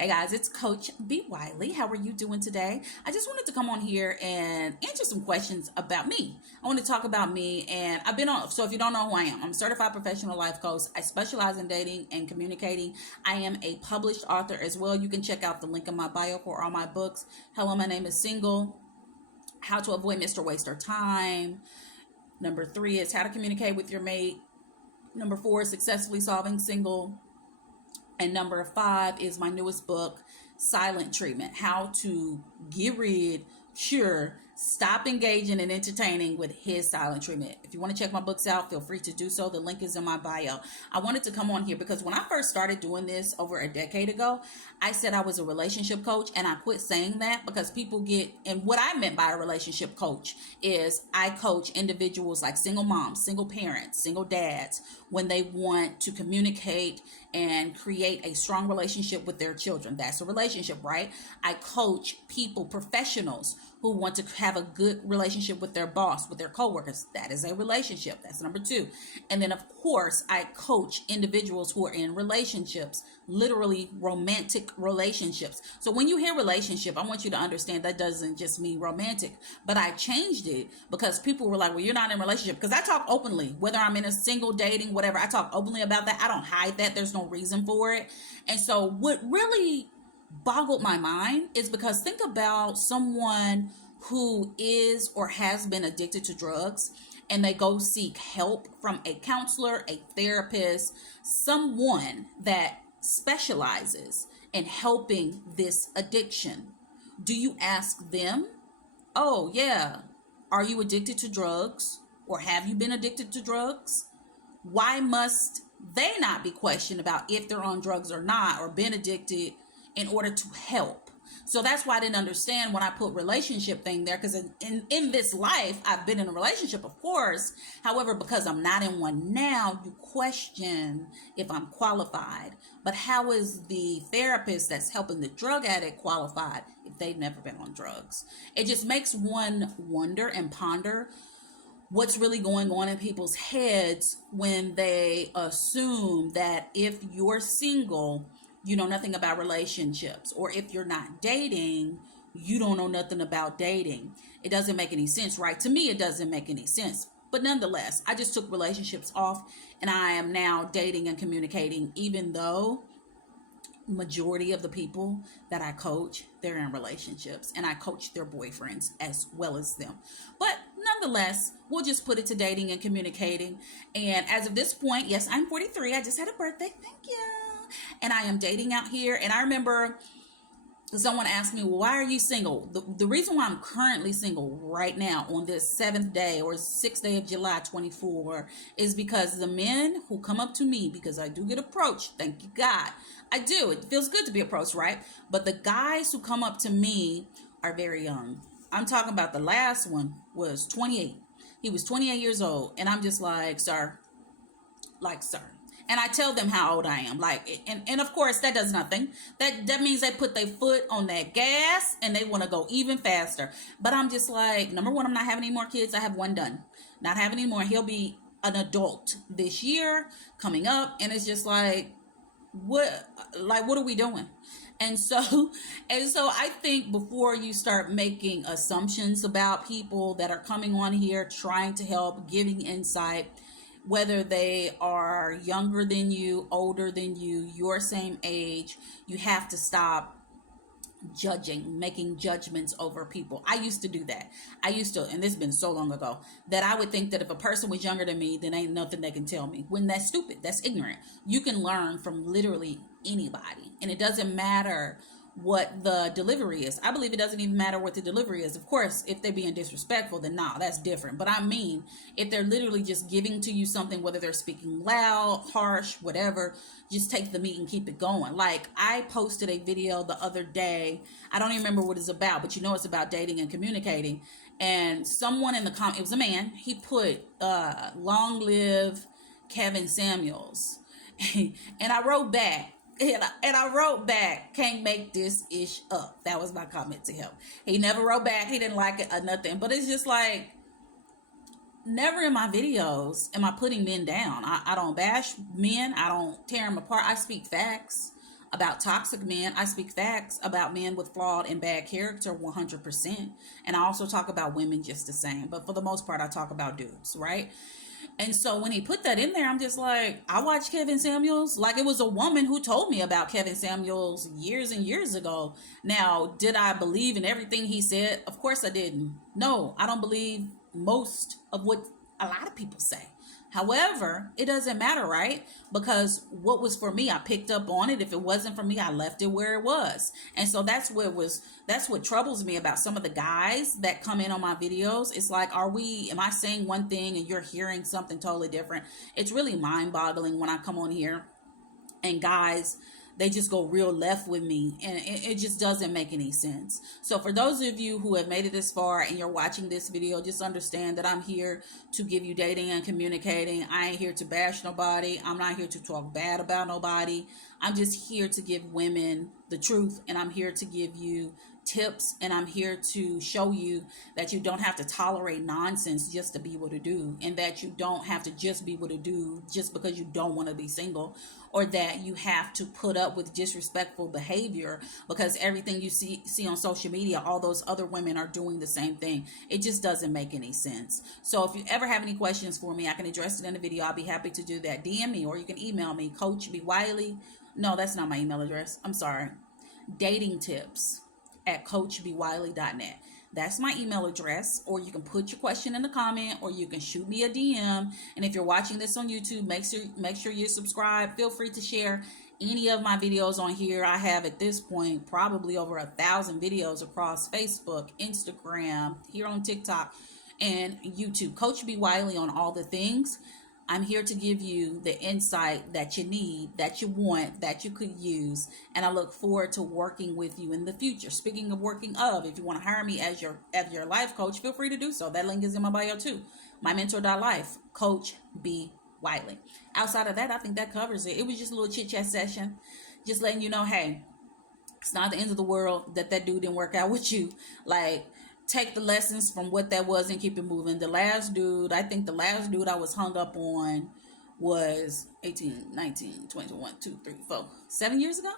Hey guys, it's Coach B. Wiley. How are you doing today? I just wanted to come on here and answer some questions about me. I want to talk about me, and I've been on. So if you don't know who I am, I'm a certified professional life coach. I specialize in dating and communicating. I am a published author as well. You can check out the link in my bio for all my books. Hello, my name is Single. How to avoid Mr. Waste or time. Number 3 is how to communicate with your mate. Number 4 is successfully solving single. And number 5 is my newest book, Silent Treatment, how to get rid, cure, stop engaging and entertaining with his silent treatment. If you want to check my books out, feel free to do so. The link is in my bio. I wanted to come on here because when I first started doing this over a decade ago, I said I was a relationship coach, and I quit saying that because people get, and what I meant by a relationship coach is I coach individuals like single moms, single parents, single dads, when they want to communicate and create a strong relationship with their children. That's a relationship, right? I coach people, professionals who want to have a good relationship with their boss, with their coworkers. That is a relationship. That's number 2. And then, of course, I coach individuals who are in relationships, literally romantic relationships. So when you hear relationship, I want you to understand that doesn't just mean romantic, but I changed it because people were like, well, you're not in a relationship. Because I talk openly, whether I'm in a single, dating, whatever, I talk openly about that. I don't hide that. There's no reason for it. And so what really boggled my mind is because think about someone who is or has been addicted to drugs, and they go seek help from a counselor, a therapist, someone that specializes in helping this addiction. Do you ask them, oh yeah, are you addicted to drugs, or have you been addicted to drugs? Why must they not be questioned about if they're on drugs or not, or been addicted, in order to help? So that's why I didn't understand when I put relationship thing there, because in this life, I've been in a relationship, of course. However, because I'm not in one now, you question if I'm qualified. But how is the therapist that's helping the drug addict qualified if they've never been on drugs? It just makes one wonder and ponder what's really going on in people's heads when they assume that if you're single, you know nothing about relationships, or if you're not dating, you don't know nothing about dating. It doesn't make any sense, right? To me, it doesn't make any sense. But nonetheless, I just took relationships off, and I am now dating and communicating, even though majority of the people that I coach, they're in relationships, and I coach their boyfriends as well as them. But nonetheless, we'll just put it to dating and communicating. And as of this point, yes, I'm 43. I just had a birthday. Thank you. And I am dating out here. And I remember someone asked me, well, why are you single? The reason why I'm currently single right now on this 7th day or 6th day of July 24 is because the men who come up to me, because I do get approached, thank you God, I do. It feels good to be approached, right? But the guys who come up to me are very young. I'm talking about the last one was 28. He was 28 years old. And I'm just like, sir. And I tell them how old I am. And of course, that does nothing. That means they put their foot on that gas and they want to go even faster. But I'm just like, number 1, I'm not having any more kids. I have one done. Not having any more. He'll be an adult this year coming up. And it's just like, what are we doing? And so I think before you start making assumptions about people that are coming on here, trying to help, giving insight, whether they are younger than you, older than you, your same age, you have to stop judging, making judgments over people. I used to do that. And this has been so long ago, that I would think that if a person was younger than me, then ain't nothing they can tell me. When that's stupid, that's ignorant. You can learn from literally anybody, and it doesn't matter what the delivery is. I believe it doesn't even matter what the delivery is. Of course, if they're being disrespectful, then no, that's different. But I mean, if they're literally just giving to you something, whether they're speaking loud, harsh, whatever, just take the meat and keep it going. Like, I posted a video the other day. I don't even remember what it's about, but you know it's about dating and communicating. And someone in the comment, it was a man, he put, long live Kevin Samuels. And I wrote back, can't make this ish up. That was my comment to him. He never wrote back. He didn't like it or nothing. But it's just like, never in my videos am I putting men down. I don't bash men. I don't tear them apart. I speak facts. About toxic men, I speak facts about men with flawed and bad character 100%. And I also talk about women just the same. But for the most part, I talk about dudes, right? And so when he put that in there, I'm just like, I watched Kevin Samuels. Like, it was a woman who told me about Kevin Samuels years and years ago. Now, did I believe in everything he said? Of course I didn't. No, I don't believe most of what a lot of people say. However, it doesn't matter, right? Because what was for me, I picked up on it. If it wasn't for me, I left it where it was. And so that's what troubles me about some of the guys that come in on my videos. It's like, am I saying one thing and you're hearing something totally different? It's really mind-boggling when I come on here and guys, they just go real left with me, and it just doesn't make any sense. So for those of you who have made it this far and you're watching this video, just understand that I'm here to give you dating and communicating. I ain't here to bash nobody. I'm not here to talk bad about nobody. I'm just here to give women the truth, and I'm here to give you tips, and I'm here to show you that you don't have to tolerate nonsense just to be with a dude, and that you don't have to just be with a dude just because you don't want to be single, or that you have to put up with disrespectful behavior because everything you see on social media, all those other women are doing the same thing. It just doesn't make any sense. So if you ever have any questions for me, I can address it in a video. I'll be happy to do that. DM me, or you can email me, Coach B Wiley. No, that's not my email address. I'm sorry. datingtips@coachbwiley.net. That's my email address. Or you can put your question in the comment, or you can shoot me a DM. And if you're watching this on YouTube, make sure you subscribe. Feel free to share any of my videos on here. I have at this point probably over 1,000 videos across Facebook, Instagram, here on TikTok, and YouTube. Coach B Wiley on all the things. I'm here to give you the insight that you need, that you want, that you could use, and I look forward to working with you in the future. Speaking of if you want to hire me as your life coach, feel free to do so. That link is in my bio too. My mentor.life, Coach B Wiley. Outside of that, I think that covers it. It was just a little chit chat session, just letting you know, hey, it's not the end of the world that dude didn't work out with you. Like, take the lessons from what that was and keep it moving. I think the last dude I was hung up on was 18, 19, 21, 2, 3, 4, 7 years ago.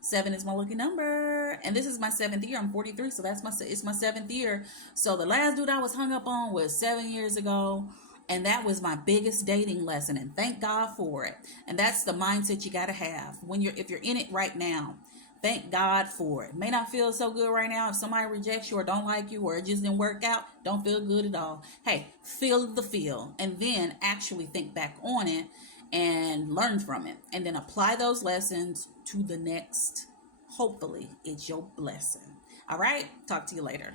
7 is my lucky number. And this is my 7th year. I'm 43, so it's my 7th year. So the last dude I was hung up on was 7 years ago. And that was my biggest dating lesson. And thank God for it. And that's the mindset you got to have if you're in it right now. Thank God for it. May not feel so good right now. If somebody rejects you or don't like you or it just didn't work out, don't feel good at all. Hey, feel the feel and then actually think back on it and learn from it. And then apply those lessons to the next. Hopefully, it's your blessing. All right? Talk to you later.